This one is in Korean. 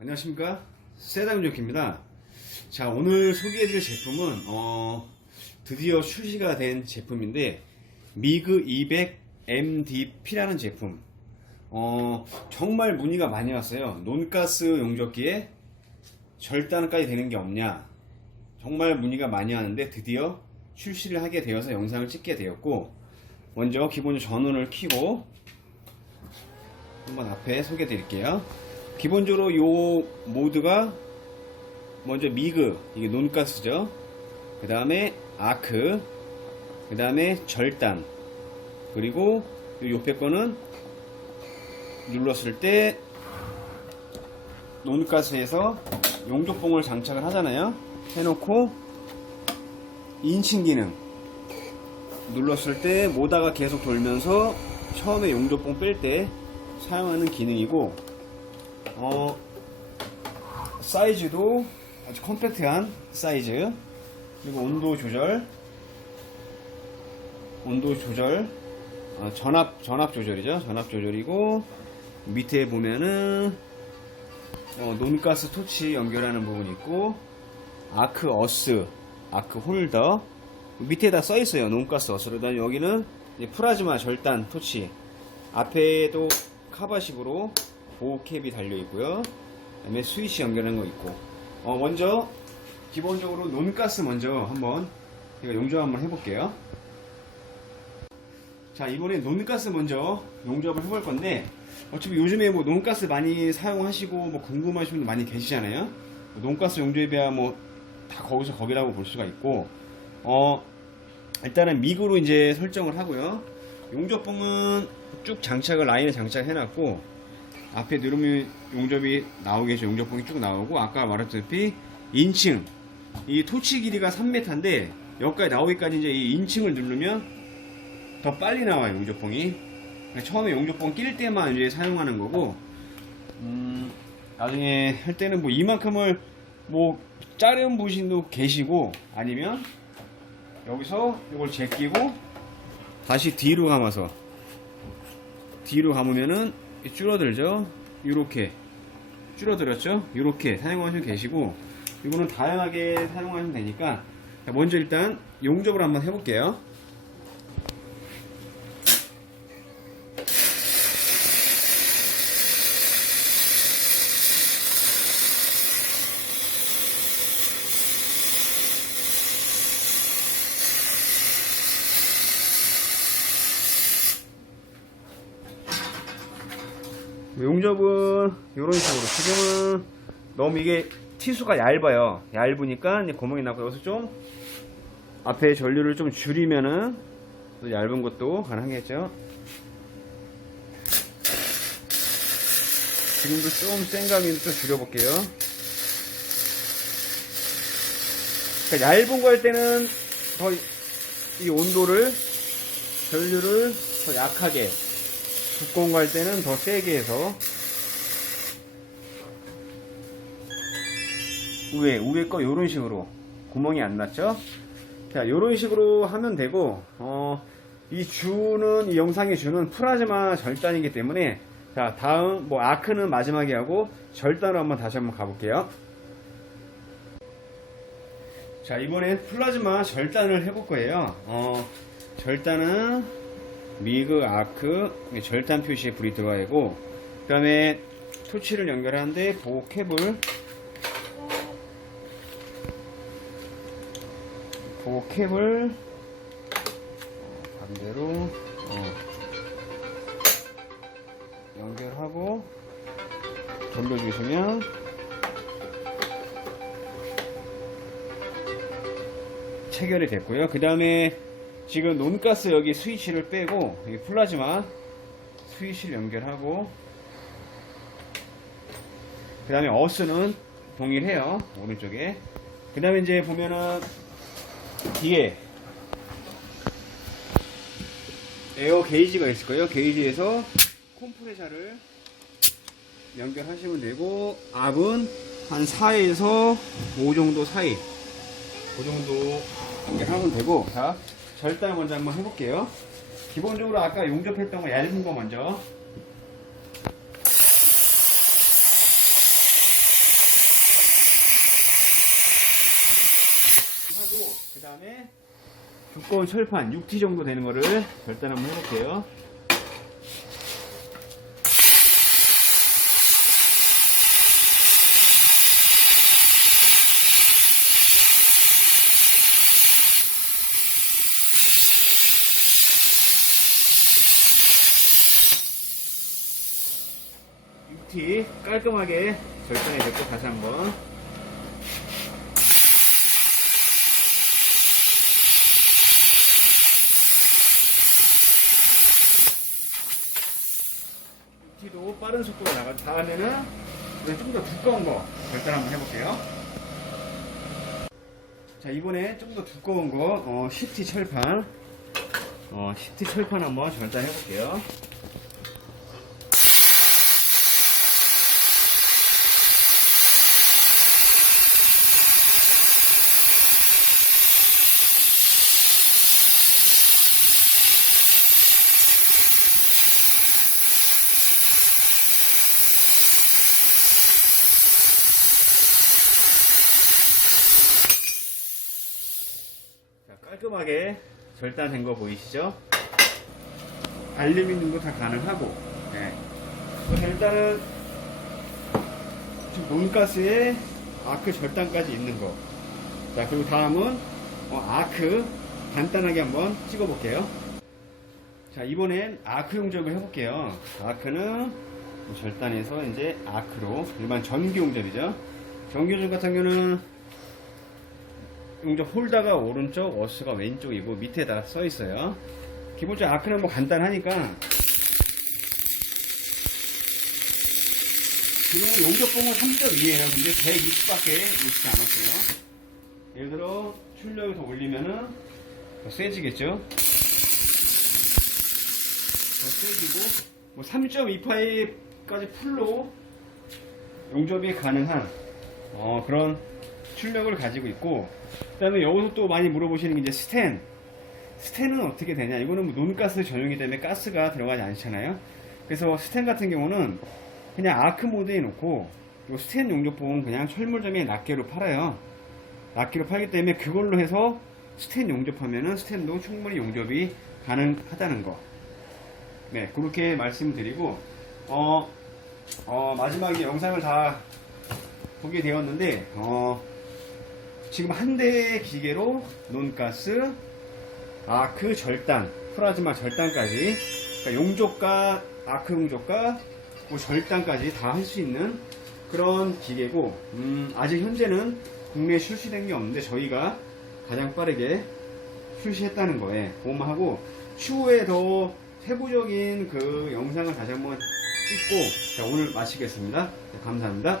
안녕하십니까? 세다운조키입니다. 자 오늘 소개해드릴 제품은 어, 드디어 출시가 된 제품인데 미그 200 MDP라는 제품. 어, 정말 문의가 많이 왔어요. 논가스 용접기에 절단까지 되는 게 없냐. 정말 문의가 많이 왔는데 드디어 출시를 하게 되어서 영상을 찍게 되었고 먼저 기본적으로 전원을 켜고 한번 앞에 소개해 드릴게요. 기본적으로 요 모드가 먼저 미그, 이게 논가스죠. 그 다음에 아크, 그 다음에 절단, 그리고 요 옆에 거는 눌렀을 때 논가스에서 용접봉을 장착을 하잖아요. 해놓고 인칭 기능 눌렀을 때 모다가 계속 돌면서 처음에 용접봉 뺄 때 사용하는 기능이고 어 사이즈도 아주 컴팩트한 사이즈. 그리고 온도 조절. 온도 조절. 어, 전압 전압 조절이죠. 전압 조절이고 밑에 보면은 어, 논가스 토치 연결하는 부분이 있고 아크 어스 아크 홀더. 밑에 다 써 있어요. 논가스 어스로. 그다음 여기는 이제 프라즈마 절단 토치. 앞에도 카바식으로 보호 캡이 달려 있고요. 그 다음에 스위치 연결하는 거 있고. 어, 먼저 기본적으로 논가스 먼저 한번 제가 용접 한번 해볼게요. 자 이번에 논가스 먼저 용접을 해볼 건데 어차피 요즘에 뭐 논가스 많이 사용하시고 뭐 궁금하신 분들 많이 계시잖아요. 뭐 논가스 비하 뭐다 거기서 거기라고 볼 수가 있고 어 일단은 미그로 이제 설정을 하고요. 용접봉은 쭉 장착을 라인에 장착해 놨고 앞에 누르면 용접이 나오겠죠? 용접봉이 쭉 나오고 아까 말했다시피 인칭. 이 토치 길이가 3m인데 여기까지 나오기까지 이제 이 인칭을 누르면 더 빨리 나와요 용접봉이. 그러니까 처음에 용접봉 낄 때만 이제 사용하는 거고 음, 나중에 할 때는 뭐 이만큼을 뭐 자른 분신도 계시고 아니면 여기서 이걸 제끼고 다시 뒤로 감아서 뒤로 감으면은 줄어들죠? 이렇게. 줄어들었죠? 이렇게 사용하시면 계시고 이거는 다양하게 사용하시면 되니까 자, 먼저 일단 용접을 한번 해볼게요 용접은 이런 식으로 지금은 너무 이게 티수가 얇아요. 얇으니까 구멍이 나고 여기서 좀 앞에 전류를 좀 줄이면은 또 얇은 것도 가능하겠죠. 지금도 좀 센 감이 좀 줄여볼게요. 그러니까 얇은 거 할 때는 더 이 온도를 전류를 더 약하게 두꺼운 거 할 때는 더 세게 해서. 위에 위에 거 이런 식으로. 구멍이 안 났죠? 자 이런 식으로 하면 되고 어, 이 주는 이 영상의 주는 프라즈마 절단이기 때문에 자 다음 뭐 아크는 마지막에 하고 절단을 한번 다시 한번 가볼게요. 자 이번엔 플라즈마 절단을 해볼 거예요. 어, 절단은 미그 아크 절단 표시에 불이 들어가 있고 그 다음에 토치를 연결하는데 보호 캡을 보호 캡을 어, 반대로 어, 연결하고 돌려주시면 체결이 됐고요. 그 다음에 지금 논가스 여기 스위치를 빼고 여기 플라즈마 스위치를 연결하고 그 다음에 어스는 동일해요 오른쪽에. 그 다음에 이제 보면은 뒤에 에어 게이지가 있을 거예요. 게이지에서 컴프레셔를 연결하시면 되고 압은 한 4에서 5 정도 사이. 그 정도. 연결하면 되고 자 절단 먼저 한번 해볼게요. 기본적으로 아까 용접했던 거 얇은 거 먼저 하고 그 다음에 두꺼운 철판 6T 정도 되는 거를 절단 한번 해볼게요. 티 깔끔하게 절단해 줬고 다시 한번 티도 빠른 속도로 나가 다음에는 좀 더 두꺼운 거 절단 한번 해볼게요. 자 이번에 좀 더 두꺼운 거 어, 10T 철판 어, 10T 철판 한번 절단 해 볼게요. 깔끔하게 절단된 거 보이시죠? 알루미늄도 다 가능하고 네. 일단은 지금 논가스에 아크 절단까지 있는 거. 자 그리고 다음은 어, 아크 간단하게 한번 찍어 볼게요. 자 이번엔 아크 용접을 해볼게요. 아크는 뭐 절단해서 이제 아크로 일반 전기 용접이죠. 전기 용접 같은 경우는 용접 홀다가 오른쪽, 어스가 왼쪽이고 밑에다 써 있어요. 기본적으로 아크는 뭐 간단하니까 지금은 용접봉은 3.2에요. 근데 120밖에 놓지 않았어요. 예를 들어 출력을 더 올리면은 더 세지겠죠? 더 세지고 뭐 3.2파이까지 풀로 용접이 가능한 어, 그런 출력을 가지고 있고 그다음에 여기서 또 많이 물어보시는 게 이제 스텐. 스텐은 어떻게 되냐? 이거는 뭐 논가스 전용이기 때문에 가스가 들어가지 않잖아요. 그래서 스텐 같은 경우는 그냥 아크 모드에 놓고 이 스텐 용접봉은 그냥 철물점에 낱개로 팔아요. 낱개로 팔기 때문에 그걸로 해서 스텐 용접하면은 스텐도 충분히 용접이 가능하다는 거. 네, 그렇게 말씀드리고, 어, 어, 마지막에 영상을 다 보게 되었는데, 어, 지금 한 대의 기계로 논가스, 아크 절단, 플라즈마 절단까지, 그러니까 용접과 아크 용접과 뭐 절단까지 다 할 수 있는 그런 기계고, 음, 아직 현재는 국내에 출시된 게 없는데 저희가 가장 빠르게 출시했다는 거에 고마하고 추후에 더 세부적인 그 영상을 다시 한번 찍고 자, 오늘 마치겠습니다. 네, 감사합니다.